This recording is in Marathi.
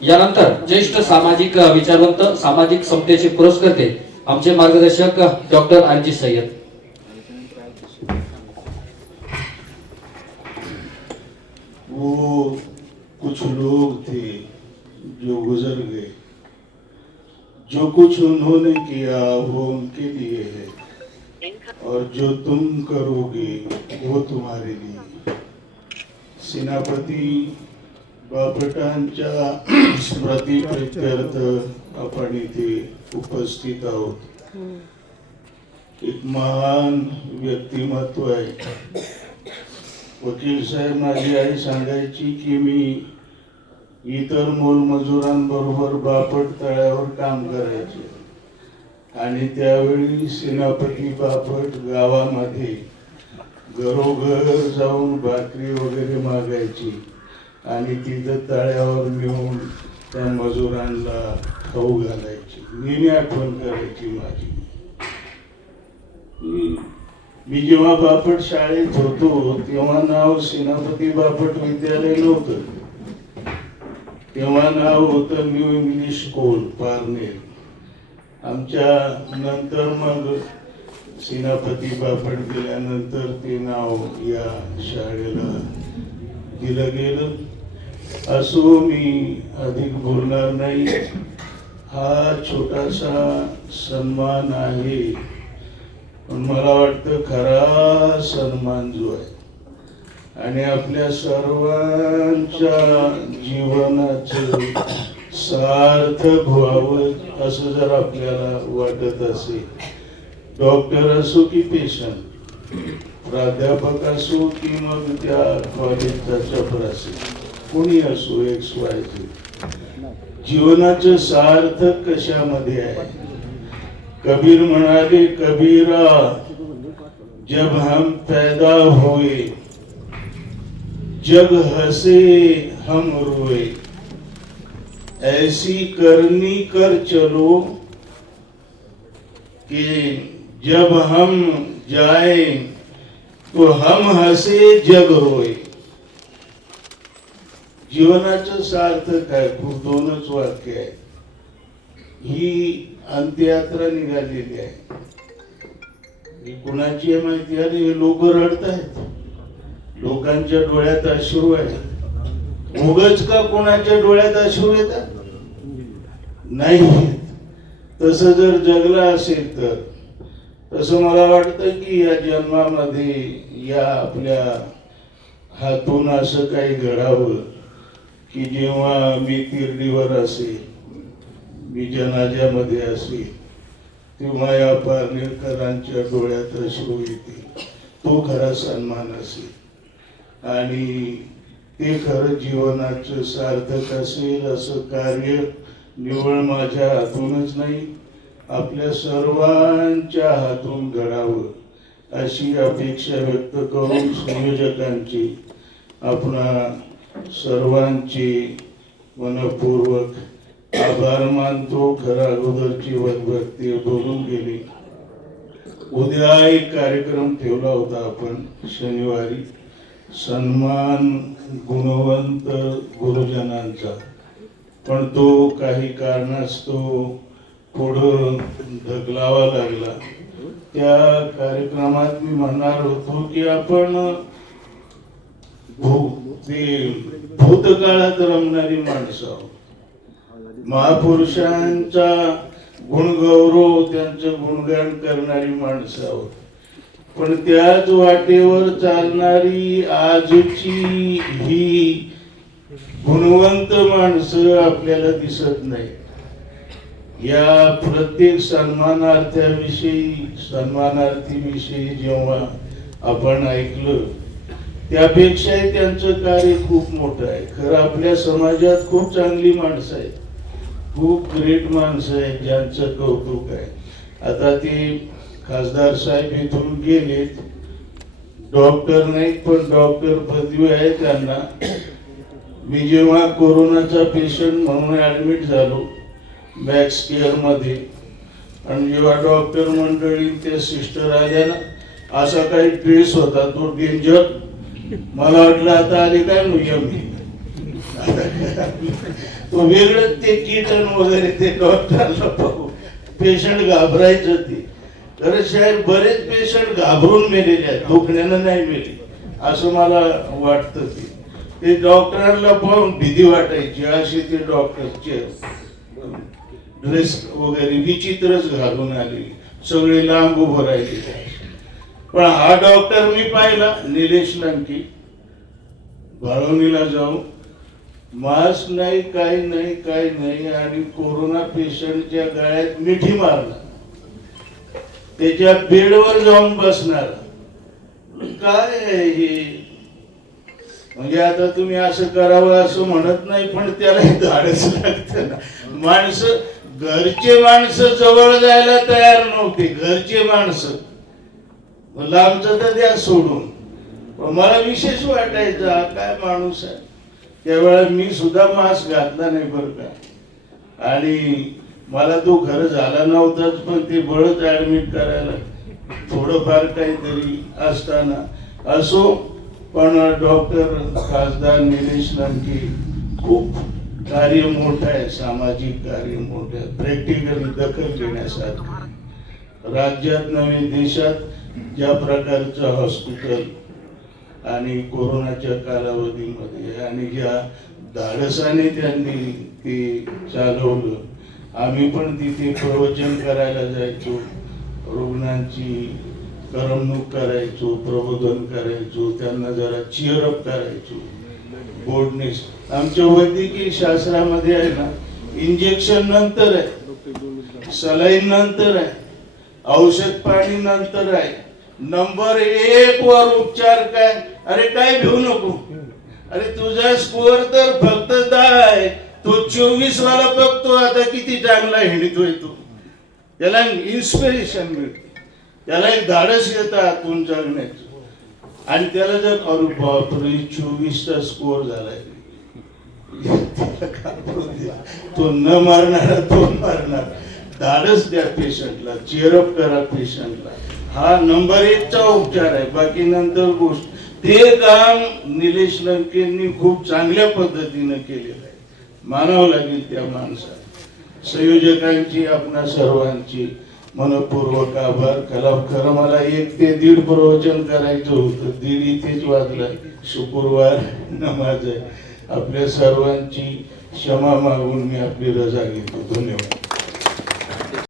यानंतर ज्येष्ठ सामाजिक विचारवंत सामाजिक समतेचे पुरस्कर्ते आमचे मार्गदर्शक डॉक्टर आरजी सय्यद. वो कुछ लोग थे जो गुजर गए, जो कुछ उन्होंने किया वो उनके लिए है और जो तुम करोगे वो तुम्हारे लिए. सेनापती बापटांच्या स्मृती प्रित्यर्थ आपण इथे उपस्थित आहोत. एक महान व्यक्तिमत्व आहे. वकील साहेब, माझी आई सांगायची की मी इतर मोलमजुरांबरोबर बापट तळ्यावर काम करायचे आणि त्यावेळी सेनापती बापट गावामध्ये घरोघर जाऊन भाकरी वगैरे मागायची आणि तिथं तळ्यावर मिळून त्या मजुरांना खाऊ घालायची. नेहमी आठवण करायची माझी. मी जेव्हा बापट शाळेत होतो तेव्हा नाव सेनापती बापट विद्यालय नव्हतं. तेव्हा नाव होतं न्यू इंग्लिश स्कूल पारनेर. आमच्या नंतर मग सेनापती बापट गेल्यानंतर ते नाव या शाळेला दिलं गेलं. असो, मी अधिक बोलणार नाही. हा छोटासा सन्मान आहे, पण मला वाटतं खरा सन्मान जो आहे आणि आपल्या सर्वांच्या जीवनाचं सार्थक व्हावं असं जर आपल्याला वाटत असेल, डॉक्टर असो की पेशंट, प्राध्यापक असो की मग त्या कॉलेजचा चपरासी, कोणी असो, XYZ, जीवनाचं सार्थक कशामध्ये आहे? कबीर म्हणाले, कबीरा जब हम पैदा हुए जग हसे हम रोए, ऐसी करनी कर चलो कि जब हम जाए तो हम हसे जग रोए. जीवनाचं सार्थक आहे. खूप दोनच वाक्य आहे. ही अंत्ययात्रा निघालेली आहे. ही कुणाची आहे माहिती आहे? हे लोक रडत आहेत, लोकांच्या डोळ्यात अश्रू आहेत. उगाच का कोणाच्या डोळ्यात अश्रू येतात? नाही. तसं जर जगला असेल तर तसं मला वाटतं की या जन्मामध्ये या आपल्या हातून असं काही घडावं की जेव्हा मी तिरडीवर असेल, मी जनाज्यामध्ये असेल, तेव्हा या पारनेरकरांच्या डोळ्यात अश्रू येतील. तो खरा सन्मान असेल आणि ते खरं जीवनाचं सार्थक असेल. असं कार्य निवळ माझ्या हातूनच नाही, आपल्या सर्वांच्या हातून घडावं अशी अपेक्षा व्यक्त करून संयोजकांची, आपणा सर्वांची मनपूर्वक आभार मानतो. खरा अगोदरची वदभक्ती बोलून गेली. उद्या एक कार्यक्रम ठेवला होता आपण शनिवारी, सन्मान गुणवंत गुरुजनांचा, पण तो काही कारणास्तव पुढं ढकलावा लागला. त्या कार्यक्रमात मी म्हणणार होतो की आपण भूतकाळात रमणारी माणसं आहोत. महापुरुषांचा गुणगौरव, त्यांचं गुणगान करणारी माणसं आहोत. पण त्याच वाटेवर चालणारी आजची ही गुणवंत माणसं आपल्याला दिसत नाही. या प्रत्येक सन्मानार्थीविषयी जेव्हा आपण ऐकलं, त्यापेक्षाही त्यांचं कार्य खूप मोठं आहे. खरं आपल्या समाजात खूप चांगली माणसं आहेत, खूप ग्रेट माणसं आहेत ज्यांचं कौतुक आहे. आता ते खासदार साहेब इथून गेलेत, डॉक्टर नाहीत पण डॉक्टर पदवी आहे त्यांना. मी जेव्हा कोरोनाचा पेशंट म्हणून ऍडमिट झालो मॅक्स केअर मध्ये, आणि जेव्हा डॉक्टर मंडळी त्या सिस्टर आल्या ना, असा काही ड्रेस होता तो डेंजर. मला वाटलं आता आले काय मी तो वेगळं ते कीटन वगैरे ते डॉक्टरला पाहू पेशंट घाबरायचं ते. तर शायद बरेच पेशंट घाबरून मेलेले आहेत, दुखण्यानं नाही मेले असं मला वाटतं. ते डॉक्टरांना पाहून भीती वाटायची, असे ते डॉक्टरचे ड्रेस वगैरे विचित्रच घालून आले, सगळे लांब उभं राहिले. पण हा डॉक्टर मी पाहिला निलेश लंके, बाळवणीला जाऊन मास्क नाही, काही नाही, काही नाही, आणि कोरोना पेशंटच्या गळ्यात मिठी मारला, त्याच्या बेडवर जाऊन बसणार. काय आहे हे? म्हणजे आता तुम्ही असं करावं असं म्हणत नाही, पण त्याला धाडस लागतं ना. माणसं, घरचे माणसं जवळ जायला तयार नव्हते, घरचे माणसं. लांबचं तर द्या सोडून, पण मला विशेष वाटायचं हा काय माणूस आहे. त्यावेळेला मी सुद्धा मास्क घातला नाही बरं का, आणि मला तो खरं झाला नव्हताच, पण ते बळच ऍडमिट करायला थोडंफार काहीतरी असताना असो. पण डॉक्टर खासदार निलेश लंके खूप कार्य मोठं आहे, सामाजिक कार्य मोठं आहे, प्रॅक्टिकली दखल घेण्यासारखं. राज्यात नव्हे देशात ज्या प्रकारचं हॉस्पिटल आणि कोरोनाच्या कालावधीमध्ये आणि ज्या धाडसाने त्यांनी ते चालवलं. आम्ही पण तिथे प्रवचन करायला जायचो, रुग्णांची करमणूक करायचो, प्रबोधन करायचो, त्यांना जरा चिअरअप करायचो. बोर्डनेस आमच्या वैद्यकीय शास्त्रामध्ये आहे ना, इंजेक्शन नंतर आहे, सलाईन नंतर आहे, औषध पाणी नंतर आहे, नंबर 1 वर उपचार काय. अरे काय घेऊ नको, अरे तुझा स्कोअर तर फक्त 10 आहे, तो 24 वाला बघतो आता किती चांगला हिंडतोय तो. त्याला इन्स्पिरेशन मिळते, त्याला एक धाडस येतं आतून जगण्याचं. आणि त्याला जर अरे बापरे 24चा स्कोअर झालाय, तो न मारणारा तो मारणार. धाडस द्या पेशंटला, चेअरअप करा पेशंटला. हा नंबर 1चा उपचार आहे. बाकी नंतर गोष्ट, ते काम निलेश लंकेंनी खूप चांगल्या पद्धतीने केलेलं आहे, मानावं लागेल त्या माणसाला. संयोजकांची, आपणा सर्वांची मनपूर्वक आभार. खरं मला 1 ते 1.5 प्रवचन करायचं होतं, 1.5 इथेच वाजलं. शुक्रवार नमाज आहे. आपल्या सर्वांची क्षमा मागून मी आपली रजा घेतो. धन्यवाद.